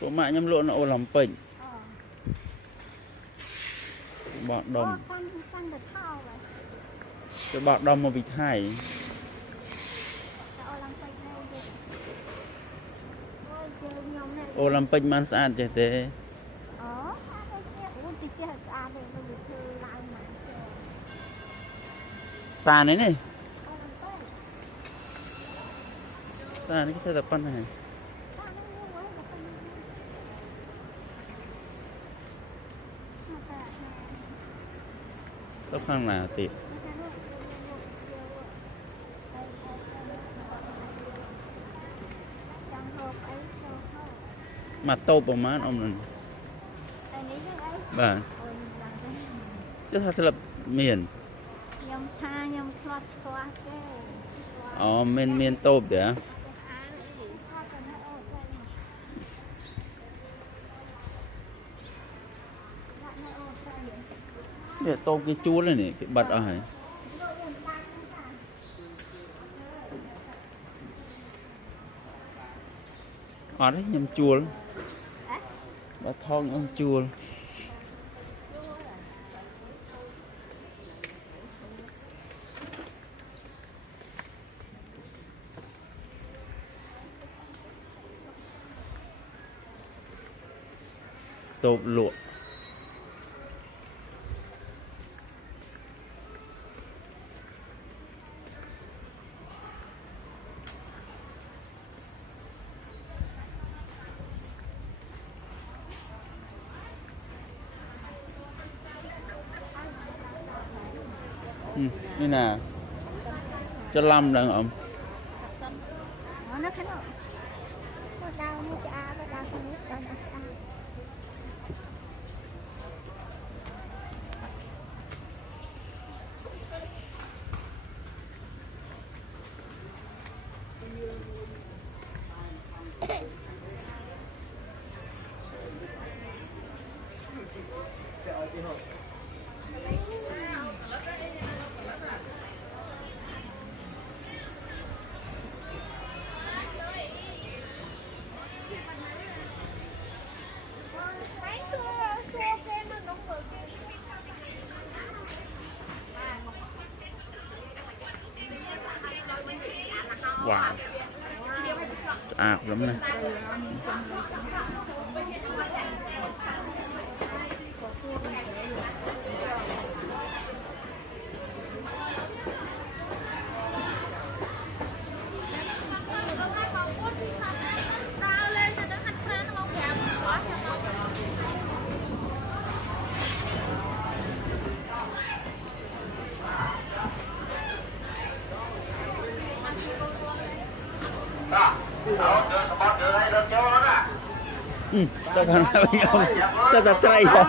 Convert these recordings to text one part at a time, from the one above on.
của mẹ nhâm lụa nó ô làm bệnh bọt đầm cái bọt đầm mà bị thải ô làm bệnh man sạch chứ thế xa đấy này xa đấy cái tập phân này tóc khăn là tiệt mặt tô bằng má ông này bà chứ thật là miền miền tô để để tô cái chuối này này cái bật ở này ở đấy nhầm chua bà thong ông chua tôm lụa như nào cho lâm đừng ông wow lắm này sao thằng sao ta trai hả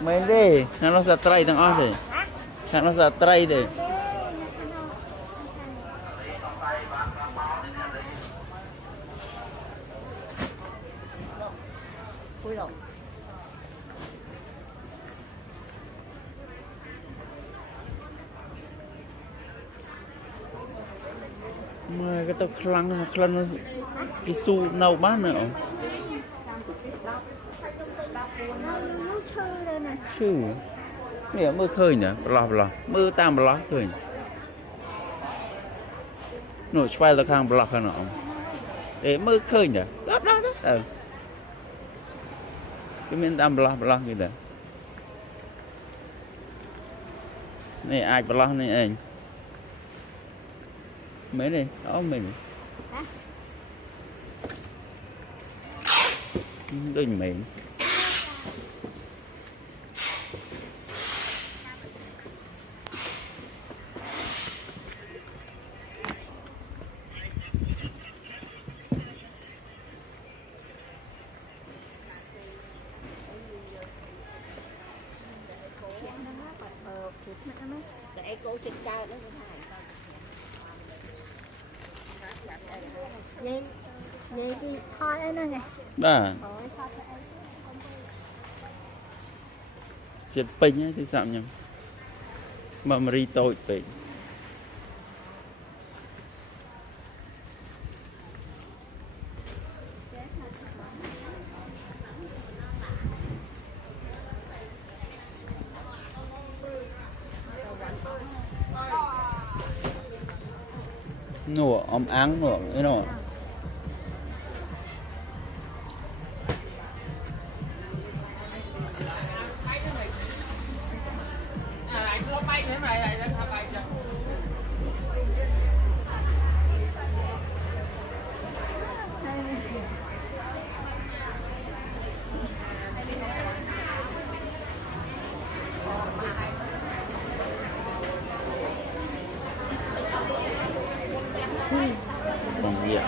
main đi nó sa trai thằng ó rồi nó sa trai đi mà cái tao khăn cái su nâu bát nữa chứ nè mưa khơi nhỉ bờ mưa tam bờ khơi nổi xoay là khang bờ khang nọ để mưa khơi nhỉ đó cái miền tam bờ như thế này ai bờ này anh mấy này đó mình đừng mình ngày cô sinh ca đó vậy vậy thì thôi ấy nữa nè បាទចិត្តពេញហ្នឹងទីសាប់ខ្ញុំមកមរីតូចពេកនោះអំអាំងនោះនោះ Còn gì ạ?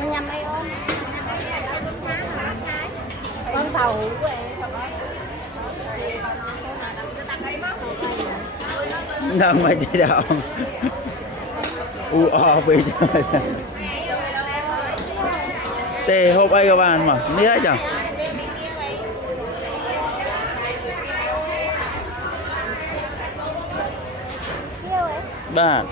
nhầm đây ôm con thầu của em Đang mày đi đâu? Bây giờ tê hộp ấy các bạn mà đi hết chẳng? Bạn